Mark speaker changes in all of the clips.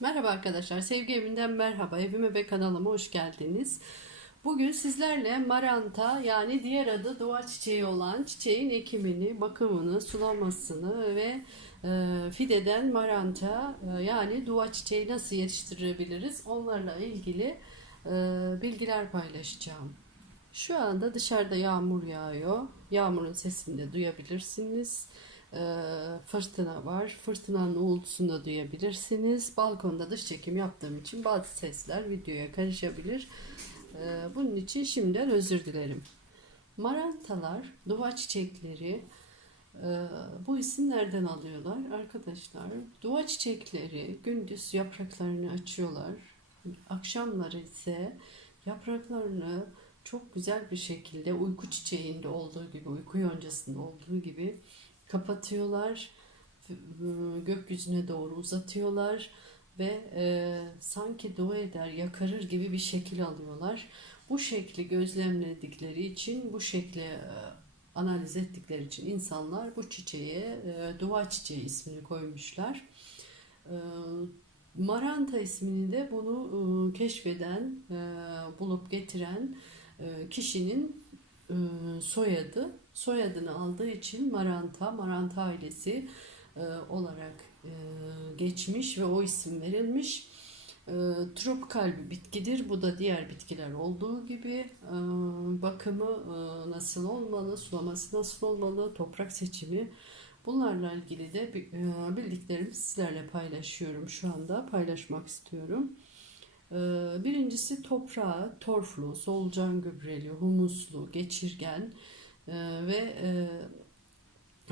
Speaker 1: Merhaba arkadaşlar, Sevgi Evinden merhaba. Evime ve kanalıma hoş geldiniz. Bugün sizlerle maranta yani diğer adı doğa çiçeği olan çiçeğin ekimini, bakımını, sulamasını ve e, fideden maranta e, yani doğa çiçeği nasıl yetiştirebiliriz onlarla ilgili e, bilgiler paylaşacağım. Şu anda dışarıda yağmur yağıyor. Yağmurun sesini de duyabilirsiniz. Ee, fırtına var. Fırtınanın uğultusunu da duyabilirsiniz. Balkonda dış çekim yaptığım için bazı sesler videoya karışabilir. Ee, bunun için şimdiden özür dilerim. Marantalar, dua çiçekleri e, bu isim nereden alıyorlar? Arkadaşlar dua çiçekleri gündüz yapraklarını açıyorlar. Akşamları ise yapraklarını çok güzel bir şekilde uyku çiçeğinde olduğu gibi, uyku yoncasında olduğu gibi kapatıyorlar. Gökyüzüne doğru uzatıyorlar ve e, sanki dua eder, yakarır gibi bir şekil alıyorlar. Bu şekli gözlemledikleri için, bu şekli e, analiz ettikleri için insanlar bu çiçeğe e, dua çiçeği ismini koymuşlar. E, Maranta ismini de bunu e, keşfeden, e, bulup getiren e, kişinin soyadı. Soyadını aldığı için Maranta, Maranta ailesi e, olarak e, geçmiş ve o isim verilmiş. E, tropikal bir bitkidir. Bu da diğer bitkiler olduğu gibi e, bakımı nasıl olmalı, sulaması nasıl olmalı, toprak seçimi bunlarla ilgili de bildiklerimi sizlerle paylaşıyorum şu anda paylaşmak istiyorum. E, birincisi toprağı torflu, solucan gübreli, humuslu, geçirgen e, ve e,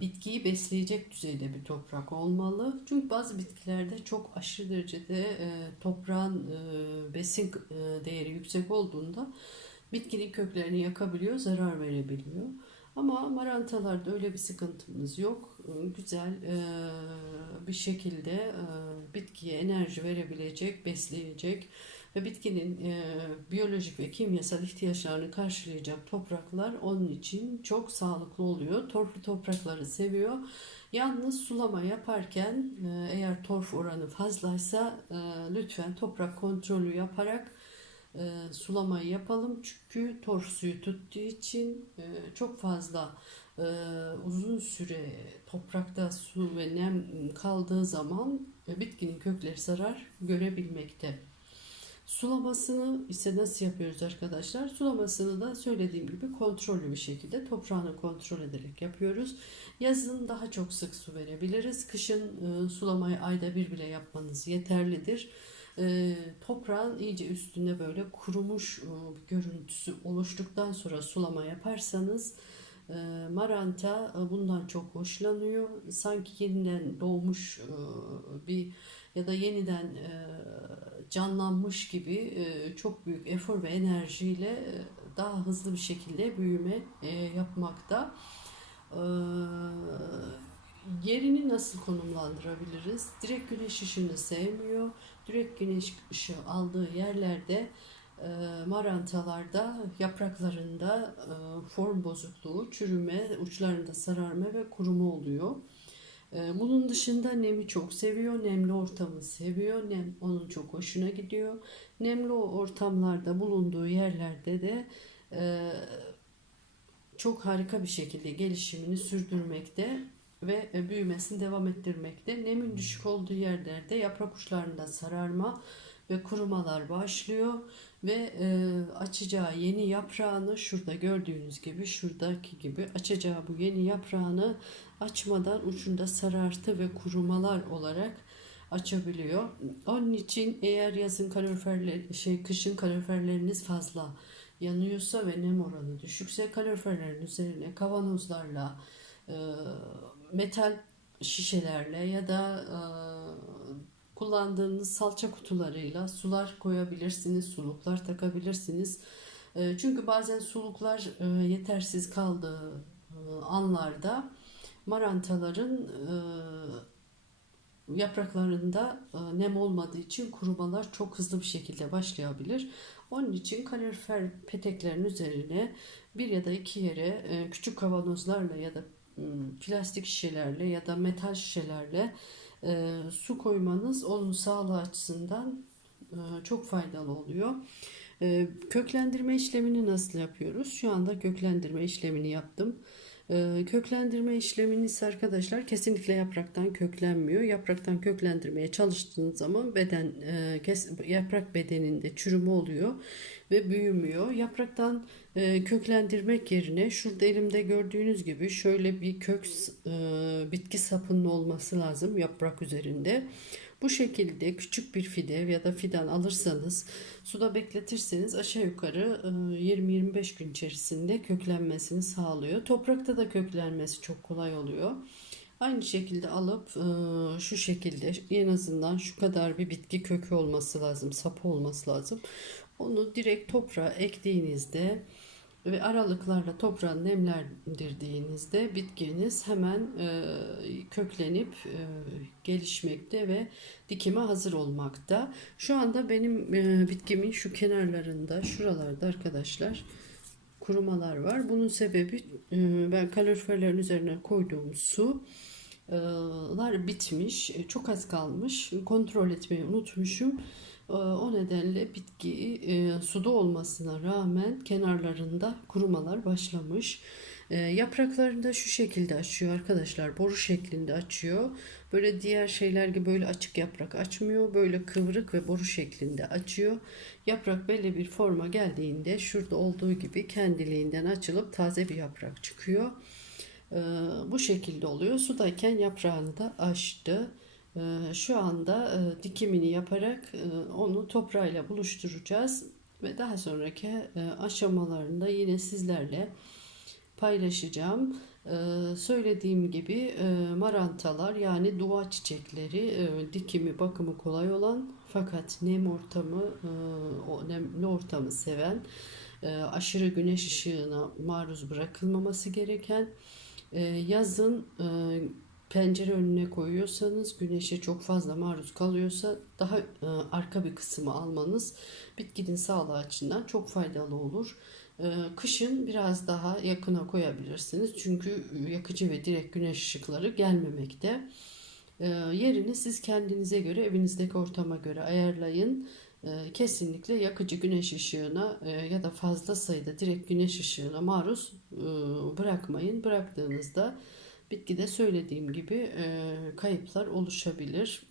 Speaker 1: bitkiyi besleyecek düzeyde bir toprak olmalı. Çünkü bazı bitkilerde çok aşırı derecede e, toprağın besin değeri yüksek olduğunda bitkinin köklerini yakabiliyor, zarar verebiliyor. Ama marantalarda öyle bir sıkıntımız yok. Güzel e, bir şekilde bitkiye enerji verebilecek, besleyecek ve bitkinin biyolojik ve kimyasal ihtiyaçlarını karşılayacak topraklar onun için çok sağlıklı oluyor. Torflu toprakları seviyor. Yalnız sulama yaparken eğer torf oranı fazlaysa lütfen toprak kontrolü yaparak sulamayı yapalım. Çünkü torf suyu tuttuğu için çok fazla e, uzun süre toprakta su ve nem kaldığı zaman e, bitkinin kökleri zarar görebilmekte. Sulamasını ise nasıl yapıyoruz arkadaşlar? Sulamasını da söylediğim gibi kontrollü bir şekilde toprağını kontrol ederek yapıyoruz. Yazın daha çok sık su verebiliriz. Kışın e, sulamayı ayda bir bile yapmanız yeterlidir. E, toprağın iyice üstünde böyle kurumuş e, görüntüsü oluştuktan sonra sulama yaparsanız maranta e, bundan çok hoşlanıyor. Sanki yeniden doğmuş e, bir ya da yeniden e, canlanmış gibi çok büyük efor ve enerjiyle daha hızlı bir şekilde büyüme yapmakta. E, yerini nasıl konumlandırabiliriz? Direkt güneş ışığını sevmiyor. Direkt güneş ışığı aldığı yerlerde marantalarda yapraklarında e, form bozukluğu, çürüme, uçlarında sararma ve kuruma oluyor. E, bunun dışında nemi çok seviyor, nemli ortamı seviyor, nem onun çok hoşuna gidiyor. Nemli ortamlarda bulunduğu yerlerde de e, çok harika bir şekilde gelişimini sürdürmekte ve e, büyümesini devam ettirmekte. Nemin düşük olduğu yerlerde yaprak uçlarında sararma ve kurumalar başlıyor ve e, açacağı yeni yaprağını şurada gördüğünüz gibi şuradaki gibi açacağı bu yeni yaprağını açmadan ucunda sarartı ve kurumalar olarak açabiliyor. Onun için eğer yazın kaloriferler şey kışın kaloriferleriniz fazla yanıyorsa ve nem oranı düşükse kaloriferlerin üzerine kavanozlarla e, metal şişelerle ya da e, kullandığınız salça kutularıyla sular koyabilirsiniz, suluklar takabilirsiniz. E, çünkü bazen suluklar e, yetersiz kaldığı e, anlarda marantaların e, yapraklarında nem olmadığı için kurumalar çok hızlı bir şekilde başlayabilir. Onun için kalorifer peteklerin üzerine bir ya da iki yere küçük kavanozlarla ya da plastik şişelerle ya da metal şişelerle e, su koymanız onun sağlığı açısından e, çok faydalı oluyor. E, köklendirme işlemini nasıl yapıyoruz? Şu anda köklendirme işlemini yaptım. E, köklendirme işlemini ise arkadaşlar kesinlikle yapraktan köklenmiyor. Yapraktan köklendirmeye çalıştığınız zaman beden e, yaprak bedeninde çürüme oluyor ve büyümüyor. Yapraktan e, köklendirmek yerine şurada elimde gördüğünüz gibi şöyle bir kök e, bitki sapının olması lazım yaprak üzerinde. Bu şekilde küçük bir fide ya da fidan alırsanız suda bekletirseniz aşağı yukarı 20-25 gün içerisinde köklenmesini sağlıyor. Toprakta da köklenmesi çok kolay oluyor. Aynı şekilde alıp şu şekilde en azından şu kadar bir bitki kökü olması lazım, sapı olması lazım. Onu direkt toprağa ektiğinizde ve aralıklarla toprağı nemlendirdiğinizde bitkiniz hemen e, köklenip e, gelişmekte ve dikime hazır olmakta. Şu anda benim e, bitkimin şu kenarlarında, şuralarda arkadaşlar kurumalar var. Bunun sebebi e, ben kaloriferlerin üzerine koyduğum su lar bitmiş, çok az kalmış. Kontrol etmeyi unutmuşum. O nedenle bitki e, suda olmasına rağmen kenarlarında kurumalar başlamış. E, yapraklarında şu şekilde açıyor arkadaşlar. Boru şeklinde açıyor. Böyle diğer şeyler gibi böyle açık yaprak açmıyor. Böyle kıvrık ve boru şeklinde açıyor. Yaprak belli bir forma geldiğinde şurada olduğu gibi kendiliğinden açılıp taze bir yaprak çıkıyor. E, bu şekilde oluyor. Sudayken yaprağını da açtı. Ee, şu anda e, dikimini yaparak e, onu toprağıyla buluşturacağız ve daha sonraki e, aşamalarında yine sizlerle paylaşacağım. Ee, söylediğim gibi marantalar yani dua çiçekleri dikimi bakımı kolay olan fakat nem ortamı nemli ortamı seven aşırı güneş ışığına maruz bırakılmaması gereken yazın pencere önüne koyuyorsanız güneşe çok fazla maruz kalıyorsa daha e, arka bir kısmı almanız bitkinin sağlığı açısından çok faydalı olur. E, kışın biraz daha yakına koyabilirsiniz çünkü yakıcı ve direkt güneş ışıkları gelmemekte. E, yerini siz kendinize göre evinizdeki ortama göre ayarlayın. E, kesinlikle yakıcı güneş ışığına e, ya da fazla sayıda direkt güneş ışığına maruz e, bırakmayın. Bıraktığınızda Bitkide söylediğim gibi e, kayıplar oluşabilir.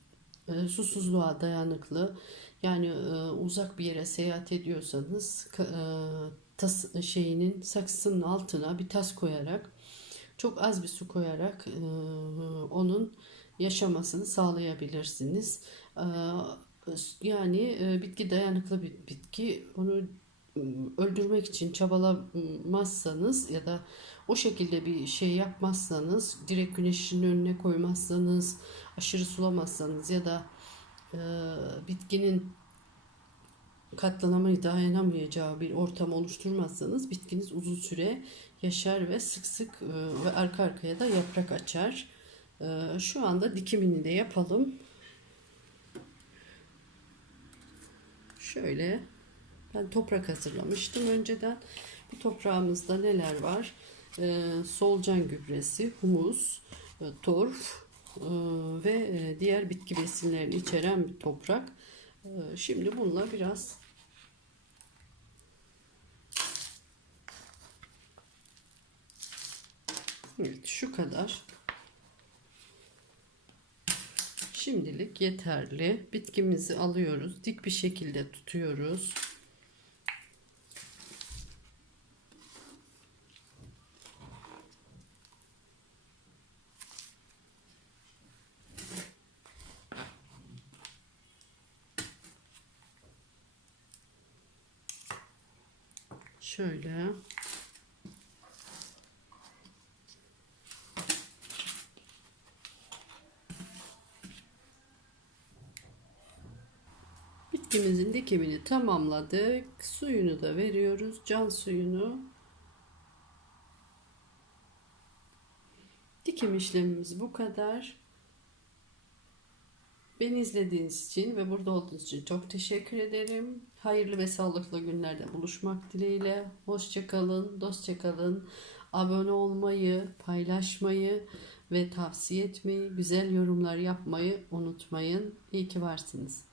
Speaker 1: E, susuzluğa dayanıklı. Yani e, uzak bir yere seyahat ediyorsanız e, tas şeyinin saksının altına bir tas koyarak çok az bir su koyarak e, onun yaşamasını sağlayabilirsiniz. E, yani e, bitki dayanıklı bir bitki. Onu öldürmek için çabalamazsanız ya da o şekilde bir şey yapmazsanız, direkt güneşin önüne koymazsanız, aşırı sulamazsanız ya da e, bitkinin katlanamayı dayanamayacağı bir ortam oluşturmazsanız bitkiniz uzun süre yaşar ve sık sık e, ve arka arkaya da yaprak açar. E, şu anda dikimini de yapalım. Şöyle ben toprak hazırlamıştım önceden. Bu toprağımızda neler var? Ee, solucan gübresi, humus, e, torf e, ve e, diğer bitki besinlerini içeren bir toprak. E, şimdi bununla biraz Evet şu kadar. Şimdilik yeterli. Bitkimizi alıyoruz. Dik bir şekilde tutuyoruz. Şöyle. Bitkimizin dikimini tamamladık. Suyunu da veriyoruz. Can suyunu. Dikim işlemimiz bu kadar. Beni izlediğiniz için ve burada olduğunuz için çok teşekkür ederim. Hayırlı ve sağlıklı günlerde buluşmak dileğiyle. Hoşçakalın, dostça kalın. Abone olmayı, paylaşmayı ve tavsiye etmeyi, güzel yorumlar yapmayı unutmayın. İyi ki varsınız.